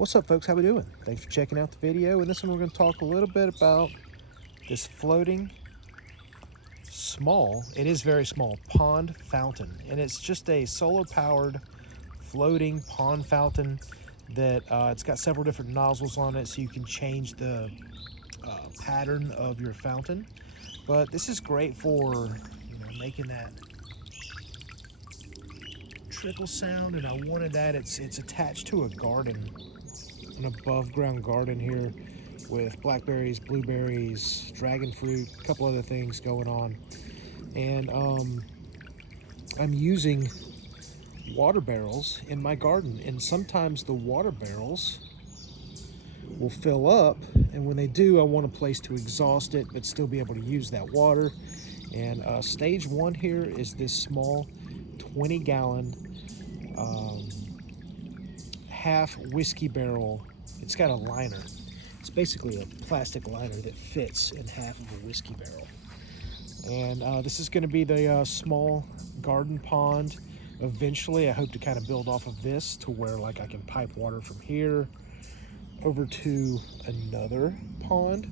What's up, folks? How we doing? Thanks for checking out the video. In this one, we're going to talk a little bit about this floating, small, it is very small, pond fountain. And it's just a solar-powered floating pond fountain that it's got several different nozzles on it, so you can change the pattern of your fountain. But this is great for making that trickle sound, and I wanted that. It's attached to a garden, an above ground garden here with blackberries, blueberries, dragon fruit, a couple other things going on. And I'm using water barrels in my garden, and sometimes the water barrels will fill up, and when they do, I want a place to exhaust it but still be able to use that water. And stage one here is this small 20-gallon half whiskey barrel. It's got a liner. It's basically a plastic liner that fits in half of a whiskey barrel. And this is going to be the small garden pond. Eventually, I hope to kind of build off of this to where like I can pipe water from here over to another pond.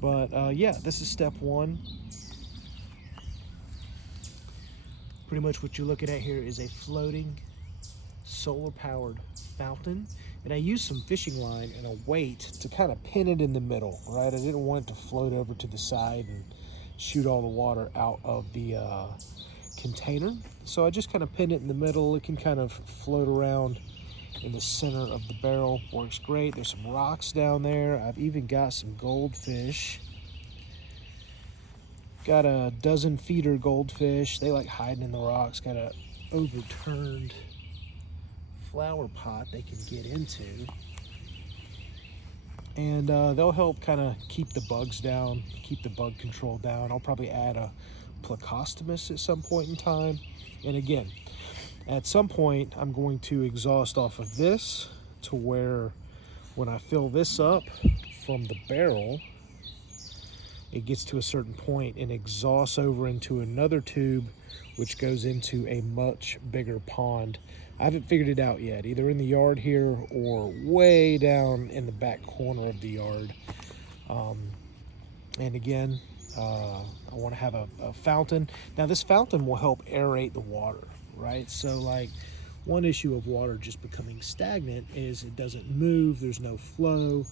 But yeah, this is step one. Pretty much what you're looking at here is a floating solar-powered fountain, and I used some fishing line and a weight to kind of pin it in the middle, right? I didn't want it to float over to the side and shoot all the water out of the container, so I just kind of pinned it in the middle. It can kind of float around in the center of the barrel. Works great. There's some rocks down there. I've even got some goldfish. Got a dozen feeder goldfish. They like hiding in the rocks. Got a overturned flower pot they can get into, and they'll help kind of keep the bugs down, keep the bug control down. I'll probably add a Plecostomus at some point in time. And again, at some point I'm going to exhaust off of this to where when I fill this up from the barrel, it gets to a certain point and exhausts over into another tube, which goes into a much bigger pond. I haven't figured it out yet, either in the yard here or way down in the back corner of the yard. And again, I want to have a fountain. Now this fountain will help aerate the water, right? So like one issue of water just becoming stagnant is it doesn't move, there's no flow,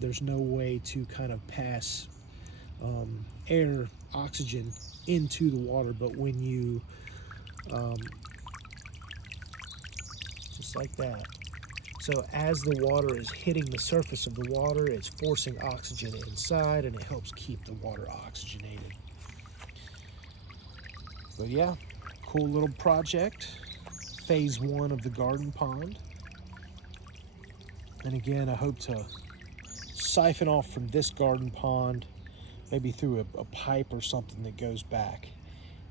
there's no way to kind of pass air, oxygen into the water. But when you just like that, so as the water is hitting the surface of the water, it's forcing oxygen inside, and it helps keep the water oxygenated. But yeah, cool little project, phase one of the garden pond. And again, I hope to siphon off from this garden pond, maybe through a pipe or something that goes back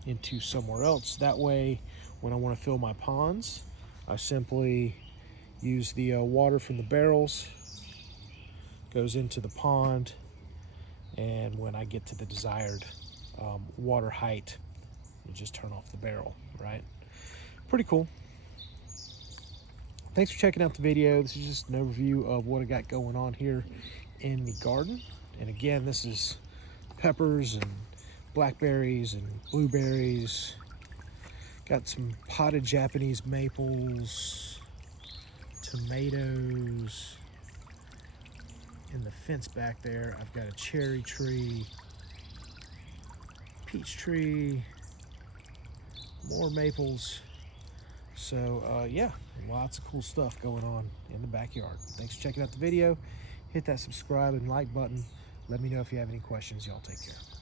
into somewhere else. That way, when I want to fill my ponds, I simply use the water from the barrels, goes into the pond, and when I get to the desired water height, you just turn off the barrel, right? Pretty cool. Thanks for checking out the video. This is just an overview of what I got going on here in the garden. And again, this is peppers and blackberries and blueberries. Got some potted Japanese maples, tomatoes. In the fence back there, I've got a cherry tree, peach tree, more maples. So yeah, lots of cool stuff going on in the backyard. Thanks for checking out the video. Hit that subscribe and like button. Let me know if you have any questions. Y'all take care.